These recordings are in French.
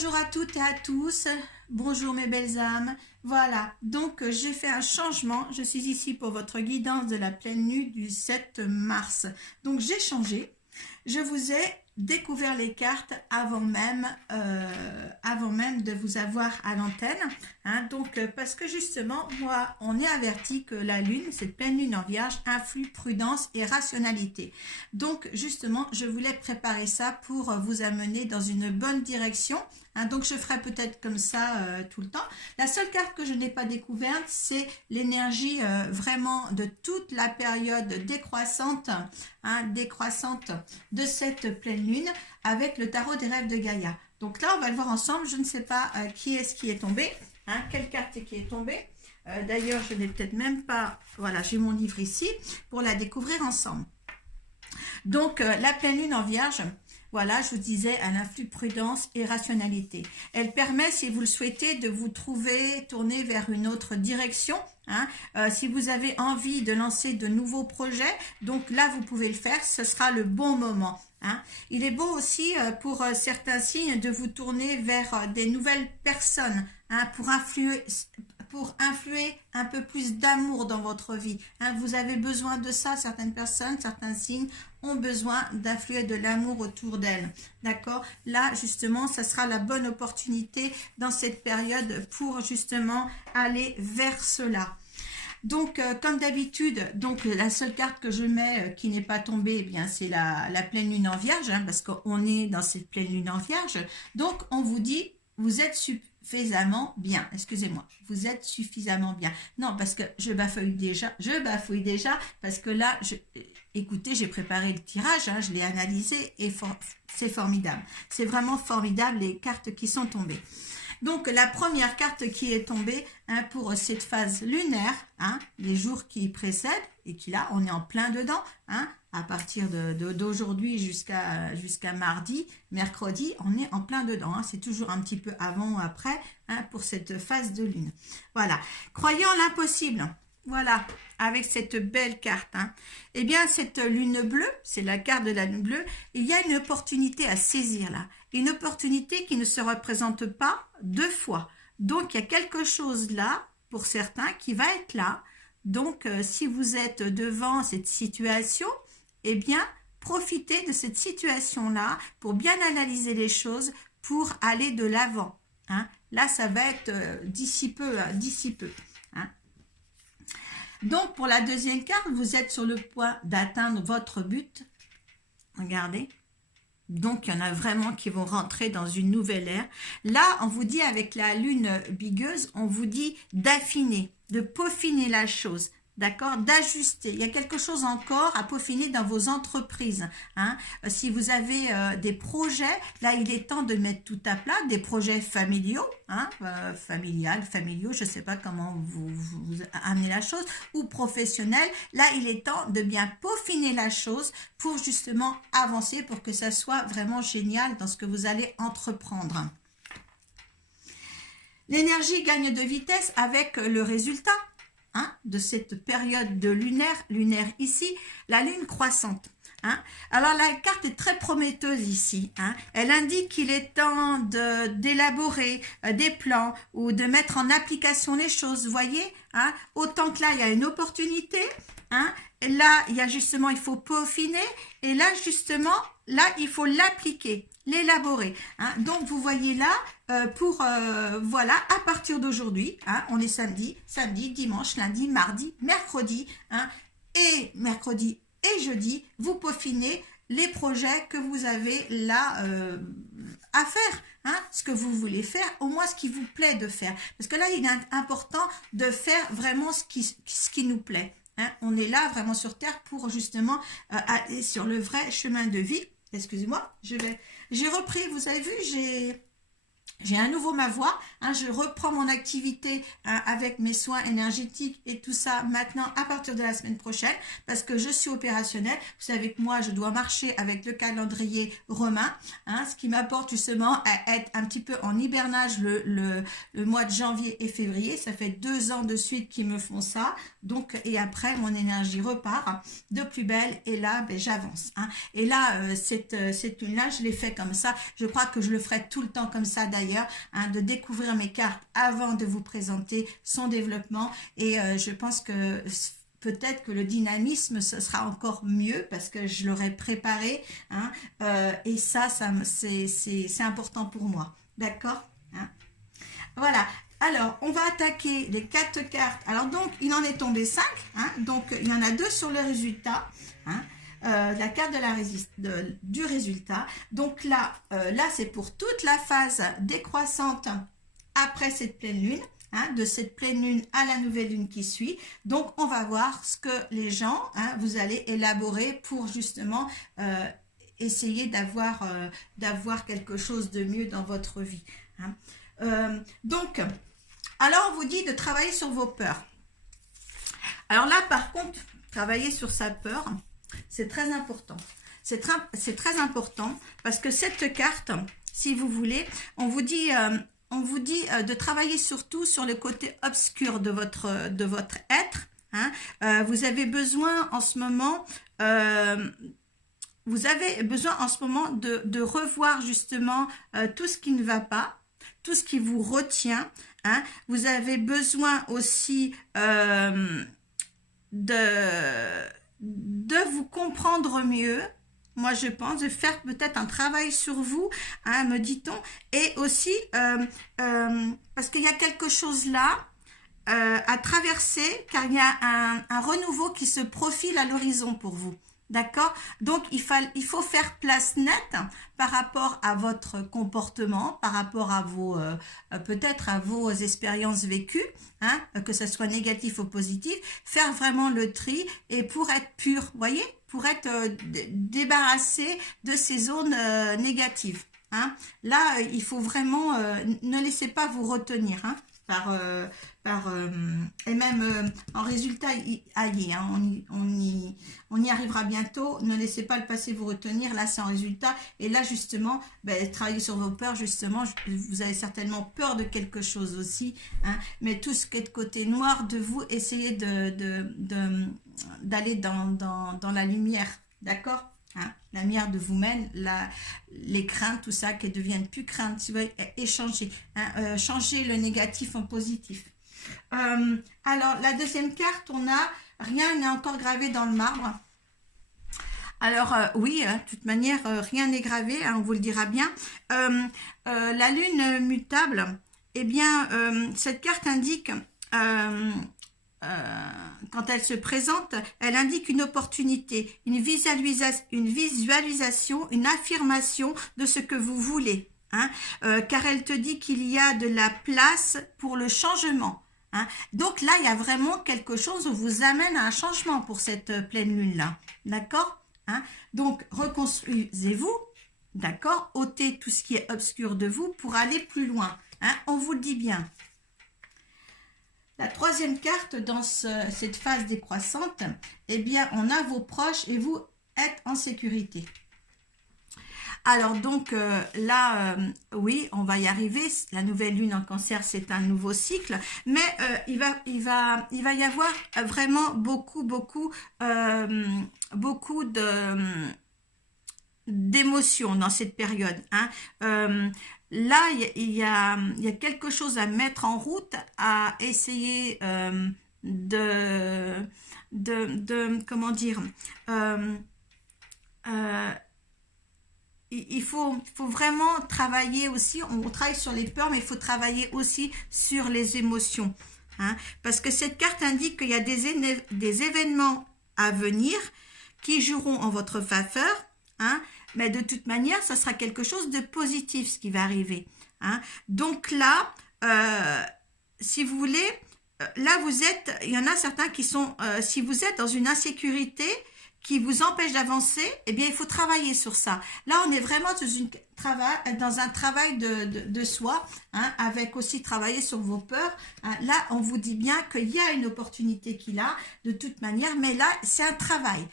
Bonjour à toutes et à tous, bonjour mes belles âmes. Voilà, donc j'ai fait un changement, je suis ici pour votre guidance de la pleine lune du 7 mars. Donc j'ai changé, je vous ai découvert les cartes avant même de vous avoir à l'antenne. Donc parce que justement, moi, on est averti que la lune, cette pleine lune en vierge, influe prudence et rationalité. Donc justement, je voulais préparer ça pour vous amener dans une bonne direction. Donc je ferai peut-être comme ça tout le temps. La seule carte que je n'ai pas découverte, c'est l'énergie vraiment de toute la période décroissante, décroissante de cette pleine lune avec le tarot des rêves de Gaïa. Donc là, on va le voir ensemble. Je ne sais pas qui est-ce qui est tombé, quelle carte qui est tombée. D'ailleurs, je n'ai peut-être même pas... Voilà, j'ai mon livre ici pour la découvrir ensemble. Donc, la pleine lune en vierge... Voilà, je vous disais, elle influe prudence et rationalité. Elle permet, si vous le souhaitez, de vous tourner vers une autre direction. Si vous avez envie de lancer de nouveaux projets, donc là, vous pouvez le faire, ce sera le bon moment. Il est bon aussi pour certains signes de vous tourner vers des nouvelles personnes pour influer un peu plus d'amour dans votre vie. Vous avez besoin de ça, certaines personnes, certains signes ont besoin d'influer de l'amour autour d'elles. D'accord? Là, justement, ça sera la bonne opportunité dans cette période pour justement aller vers cela. Donc, comme d'habitude, donc la seule carte que je mets qui n'est pas tombée, eh bien, c'est la pleine lune en vierge, parce qu'on est dans cette pleine lune en vierge. Donc, on vous dit, vous êtes suffisamment bien. Excusez-moi, vous êtes suffisamment bien. Non, parce que je bafouille déjà, parce que là, écoutez, j'ai préparé le tirage, je l'ai analysé et c'est formidable. C'est vraiment formidable les cartes qui sont tombées. Donc, la première carte qui est tombée pour cette phase lunaire, les jours qui précèdent, et qui là, on est en plein dedans, à partir d'aujourd'hui jusqu'à mardi, mercredi, on est en plein dedans. C'est toujours un petit peu avant ou après pour cette phase de lune. Voilà. Croyant l'impossible. Voilà, avec cette belle carte. Eh bien, cette lune bleue, c'est la carte de la lune bleue, il y a une opportunité à saisir là. Une opportunité qui ne se représente pas deux fois. Donc, il y a quelque chose là, pour certains, qui va être là. Donc, si vous êtes devant cette situation, eh bien, profitez de cette situation-là pour bien analyser les choses, pour aller de l'avant. Là, ça va être d'ici peu. Donc, pour la deuxième carte, vous êtes sur le point d'atteindre votre but. Regardez. Donc, il y en a vraiment qui vont rentrer dans une nouvelle ère. Là, on vous dit, avec la lune bigueuse, on vous dit d'affiner, de peaufiner la chose. D'accord, d'ajuster. Il y a quelque chose encore à peaufiner dans vos entreprises. Si vous avez des projets, là, il est temps de mettre tout à plat, des projets familiaux, familiaux, je ne sais pas comment vous amenez la chose, ou professionnels. Là, il est temps de bien peaufiner la chose pour justement avancer, pour que ça soit vraiment génial dans ce que vous allez entreprendre. L'énergie gagne de vitesse avec le résultat de cette période de lunaire ici, la lune croissante. Alors la carte est très prometteuse ici. Elle indique qu'il est temps d'élaborer des plans ou de mettre en application les choses. Vous voyez, autant que là il y a une opportunité. Et là il y a justement, il faut peaufiner. Et là justement, là il faut l'appliquer, l'élaborer. Donc vous voyez là, voilà, à partir d'aujourd'hui, on est samedi, dimanche, lundi, mardi, mercredi, et mercredi et jeudi, vous peaufinez les projets que vous avez là à faire, ce que vous voulez faire, au moins ce qui vous plaît de faire. Parce que là, il est important de faire vraiment ce qui nous plaît. On est là vraiment sur Terre pour justement aller sur le vrai chemin de vie. Excusez-moi, j'ai repris, vous avez vu, j'ai à nouveau ma voix, je reprends mon activité avec mes soins énergétiques et tout ça maintenant à partir de la semaine prochaine parce que je suis opérationnelle. Vous savez que moi, je dois marcher avec le calendrier romain, ce qui m'apporte justement à être un petit peu en hibernage le mois de janvier et février. Ça fait 2 ans de suite qu'ils me font ça. Donc, et après, mon énergie repart de plus belle et là, j'avance. Et là, cette lune-là, je l'ai fait comme ça. Je crois que je le ferai tout le temps comme ça. d'ailleurs, hein, de découvrir mes cartes avant de vous présenter son développement. Et je pense que peut-être que le dynamisme, ce sera encore mieux parce que je l'aurais préparé. Hein, et ça c'est important pour moi. D'accord, hein. Voilà. Alors, on va attaquer les 4 cartes. Alors, donc, il en est tombé 5. Hein, donc, il y en a 2 sur le résultat. Hein, la carte du résultat. Donc là, c'est pour toute la phase décroissante après cette pleine lune. Hein, de cette pleine lune à la nouvelle lune qui suit. Donc, on va voir ce que les gens, hein, vous allez élaborer pour justement essayer d'avoir quelque chose de mieux dans votre vie. Hein. Donc, alors on vous dit de travailler sur vos peurs. Alors là, par contre, travailler sur sa peur, c'est très important. C'est très important parce que cette carte, si vous voulez, on vous dit de travailler surtout sur le côté obscur de votre être. Hein. Vous avez besoin en ce moment... de revoir justement tout ce qui ne va pas, tout ce qui vous retient. Hein. Vous avez besoin aussi de vous comprendre mieux. Moi, je pense de faire peut-être un travail sur vous, hein, me dit-on. Et aussi, parce qu'il y a quelque chose là à traverser, car il y a un renouveau qui se profile à l'horizon pour vous. D'accord? Donc, il faut faire place nette par rapport à votre comportement, par rapport à peut-être à vos expériences vécues, hein, que ce soit négatif ou positif, faire vraiment le tri et pour être pur, voyez? Pour être débarrassé de ces zones négatives. Hein. Là, il faut vraiment, ne laissez pas vous retenir, hein, et même en résultat, allez, hein, on y arrivera bientôt. Ne laissez pas le passé vous retenir. Là, c'est en résultat. Et là, justement, travaillez sur vos peurs. Justement, vous avez certainement peur de quelque chose aussi. Hein, mais tout ce qui est de côté noir de vous, essayez d'aller dans la lumière. D'accord? Hein, la lumière de vous-même, les craintes, tout ça, qu'elles deviennent plus craintes, si vous voulez, échanger, hein, changer le négatif en positif. Alors, la deuxième carte, on a rien n'est encore gravé dans le marbre. Alors, oui, de toute manière, rien n'est gravé, hein, on vous le dira bien. La lune mutable, eh bien, cette carte indique... quand elle se présente, elle indique une opportunité, une visualisation, une affirmation de ce que vous voulez. Hein, car elle te dit qu'il y a de la place pour le changement. Hein. Donc là, il y a vraiment quelque chose qui vous amène à un changement pour cette pleine lune-là. D'accord, hein. Donc, reconstruisez-vous, d'accord, ôtez tout ce qui est obscur de vous pour aller plus loin. Hein. On vous le dit bien. La troisième carte dans cette phase décroissante, eh bien, on a vos proches et vous êtes en sécurité. Alors donc là, oui, on va y arriver. La nouvelle lune en Cancer, c'est un nouveau cycle, mais il va y avoir vraiment beaucoup d'émotions dans cette période. Hein. Là, il y a quelque chose à mettre en route, à essayer comment dire, il faut vraiment travailler aussi, on travaille sur les peurs, mais il faut travailler aussi sur les émotions. Hein, parce que cette carte indique qu'il y a des événements à venir qui joueront en votre faveur, hein, mais de toute manière, ça sera quelque chose de positif ce qui va arriver. Hein. Donc là, si vous voulez, là il y en a certains qui sont, si vous êtes dans une insécurité qui vous empêche d'avancer, eh bien, il faut travailler sur ça. Là, on est vraiment dans un travail de soi, hein, avec aussi travailler sur vos peurs. Hein. Là, on vous dit bien qu'il y a une opportunité qu'il a, de toute manière, mais là, c'est un travail.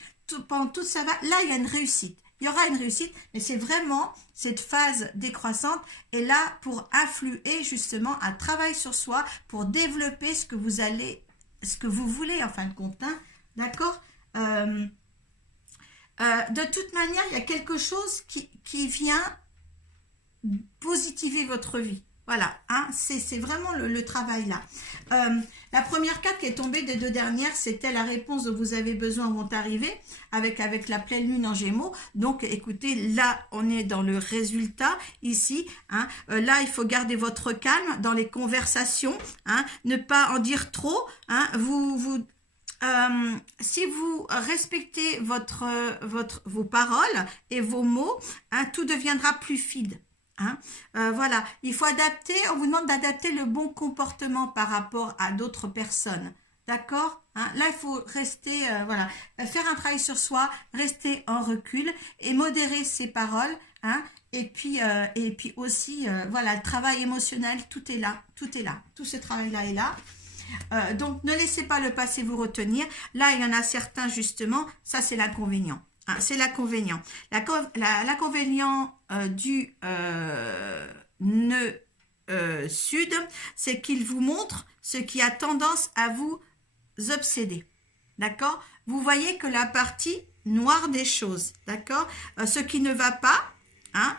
Pendant tout ça, là, il y a une réussite. Il y aura une réussite, mais c'est vraiment cette phase décroissante est là pour influer justement un travail sur soi, pour développer ce que vous voulez en fin de compte. Hein. D'accord? De toute manière, il y a quelque chose qui vient positiver votre vie. Voilà, hein, c'est vraiment le travail là. La première carte qui est tombée des deux dernières, c'était la réponse dont vous avez besoin vont arriver avec la pleine lune en Gémeaux. Donc, écoutez, là, on est dans le résultat ici. Hein. Là, il faut garder votre calme dans les conversations, hein, ne pas en dire trop. Hein, si vous respectez vos paroles et vos mots, hein, tout deviendra plus fluide. Hein, voilà, il faut adapter, on vous demande d'adapter le bon comportement par rapport à d'autres personnes, d'accord, hein, là il faut rester, voilà, faire un travail sur soi, rester en recul et modérer ses paroles, hein, et puis aussi, voilà, le travail émotionnel, tout est là, tout ce travail-là est là. Donc ne laissez pas le passé vous retenir, là il y en a certains justement, ça c'est l'inconvénient. Ah, c'est l'inconvénient. L'inconvénient du nœud sud, c'est qu'il vous montre ce qui a tendance à vous obséder. D'accord? Vous voyez que la partie noire des choses, d'accord? Ce qui ne va pas, hein,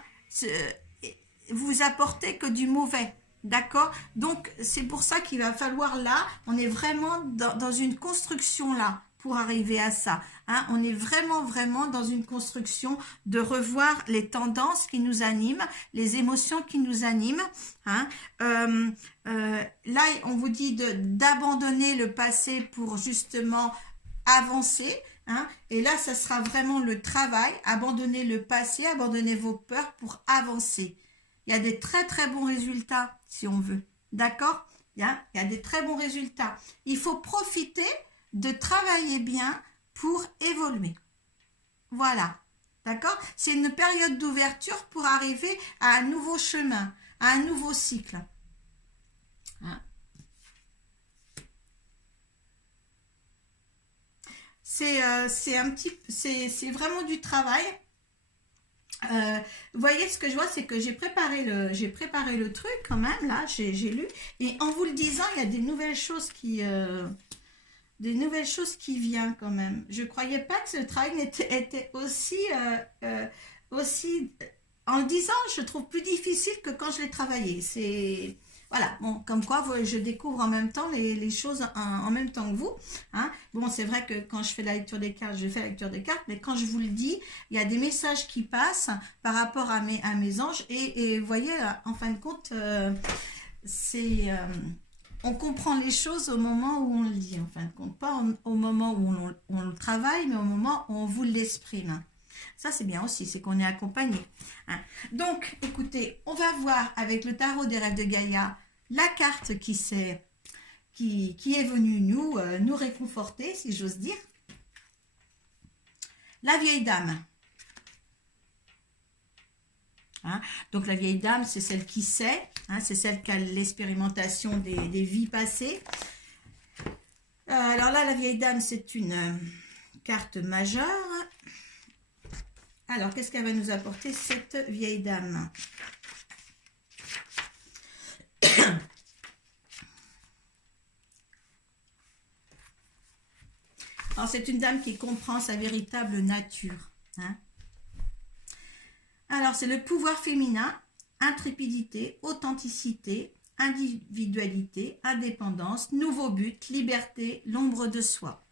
vous apportez que du mauvais. D'accord? Donc, c'est pour ça qu'il va falloir là, on est vraiment dans une construction là, pour arriver à ça. Hein, on est vraiment dans une construction de revoir les tendances qui nous animent, les émotions qui nous animent. Hein. Là, on vous dit d'abandonner le passé pour justement avancer. Hein, et là, ça sera vraiment le travail, abandonner le passé, abandonner vos peurs pour avancer. Il y a des très bons résultats, si on veut. D'accord? Il y a des très bons résultats. Il faut profiter de travailler bien pour évoluer. Voilà. D'accord? C'est une période d'ouverture pour arriver à un nouveau chemin, à un nouveau cycle. Hein? C'est vraiment du travail. Vous voyez, ce que je vois, c'est que j'ai préparé le truc quand même, là, j'ai lu, et en vous le disant, il y a des nouvelles choses qui viennent quand même. Je croyais pas que ce travail était aussi, en le disant, je trouve plus difficile que quand je l'ai travaillé. C'est, voilà, bon, comme quoi, je découvre en même temps les choses en même temps que vous. Hein. Bon, c'est vrai que quand je fais la lecture des cartes, je fais la lecture des cartes, mais quand je vous le dis, il y a des messages qui passent par rapport à mes anges. Et vous voyez, en fin de compte, on comprend les choses au moment où on le dit, en fin de compte. Pas au moment où on le travaille, mais au moment où on vous l'exprime. Ça, c'est bien aussi, c'est qu'on est accompagné. Hein. Donc, écoutez, on va voir avec le tarot des rêves de Gaïa la carte qui est venue nous réconforter, si j'ose dire. La vieille dame. Hein. Donc, la vieille dame, c'est celle qui sait, hein, c'est celle qui a l'expérimentation des vies passées. Alors là, la vieille dame, c'est une carte majeure. Alors, qu'est-ce qu'elle va nous apporter, cette vieille dame? Alors, c'est une dame qui comprend sa véritable nature. Hein. Alors, c'est le pouvoir féminin, intrépidité, authenticité, individualité, indépendance, nouveau but, liberté, l'ombre de soi.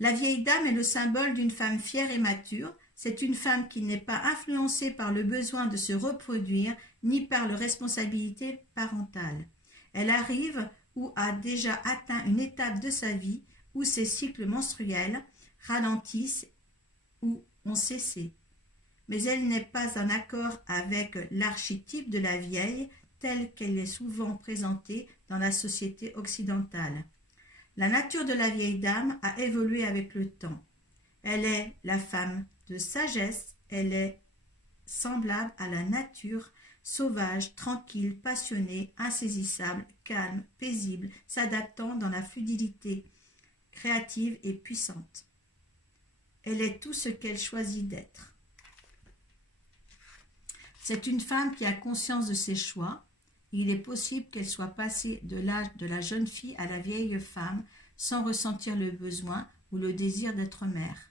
La vieille dame est le symbole d'une femme fière et mature. C'est une femme qui n'est pas influencée par le besoin de se reproduire ni par la responsabilité parentale. Elle arrive ou a déjà atteint une étape de sa vie où ses cycles menstruels ralentissent ou ont cessé. Mais elle n'est pas en accord avec l'archétype de la vieille telle qu'elle est souvent présentée dans la société occidentale. La nature de la vieille dame a évolué avec le temps. Elle est la femme de sagesse, elle est semblable à la nature, sauvage, tranquille, passionnée, insaisissable, calme, paisible, s'adaptant dans la fluidité, créative et puissante. Elle est tout ce qu'elle choisit d'être. C'est une femme qui a conscience de ses choix. Il est possible qu'elle soit passée de l'âge de la jeune fille à la vieille femme sans ressentir le besoin ou le désir d'être mère.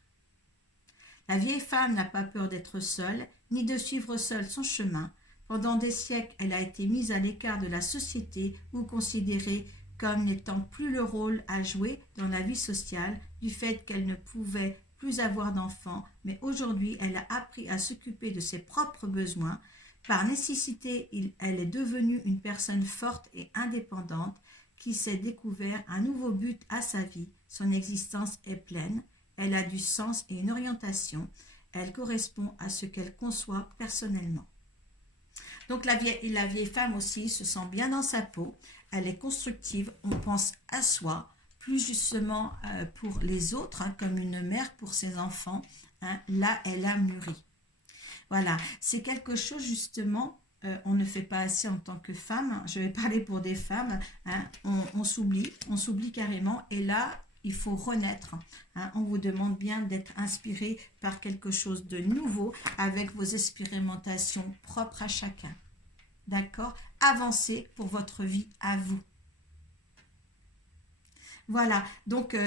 La vieille femme n'a pas peur d'être seule, ni de suivre seule son chemin. Pendant des siècles, elle a été mise à l'écart de la société ou considérée comme n'étant plus le rôle à jouer dans la vie sociale du fait qu'elle ne pouvait plus avoir d'enfants, mais aujourd'hui, elle a appris à s'occuper de ses propres besoins. Par nécessité, elle est devenue une personne forte et indépendante qui s'est découvert un nouveau but à sa vie. Son existence est pleine, elle a du sens et une orientation, elle correspond à ce qu'elle conçoit personnellement. Donc la vieille femme aussi se sent bien dans sa peau, elle est constructive, on pense à soi, plus justement pour les autres, hein, comme une mère pour ses enfants, hein, là elle a mûri. Voilà, c'est quelque chose justement, on ne fait pas assez en tant que femme, je vais parler pour des femmes, hein, on s'oublie carrément, et là, il faut renaître. Hein, on vous demande bien d'être inspiré par quelque chose de nouveau, avec vos expérimentations propres à chacun. D'accord? Avancez pour votre vie à vous. Voilà, donc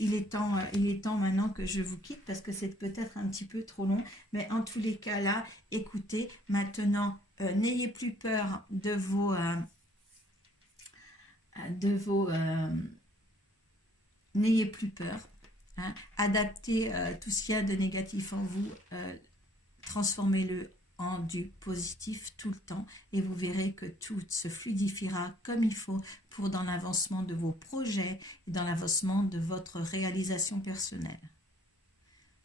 il est temps maintenant que je vous quitte parce que c'est peut-être un petit peu trop long, mais en tous les cas là, écoutez, maintenant, n'ayez plus peur n'ayez plus peur, hein, adaptez tout ce qu'il y a de négatif en vous, transformez-le en du positif tout le temps et vous verrez que tout se fluidifiera comme il faut pour dans l'avancement de vos projets et dans l'avancement de votre réalisation personnelle.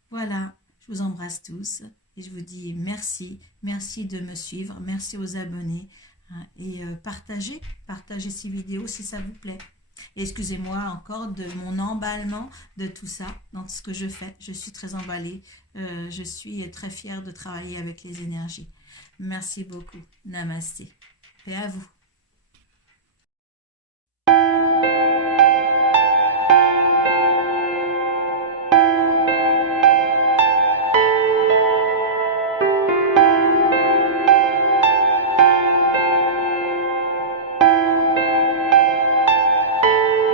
Voilà, je vous embrasse tous et je vous dis merci de me suivre, merci aux abonnés, hein, et partagez ces vidéos si ça vous plaît. Et excusez-moi encore de mon emballement de tout ça, dans ce que je fais. Je suis très emballée. Je suis très fière de travailler avec les énergies. Merci beaucoup. Namasté. Et à vous.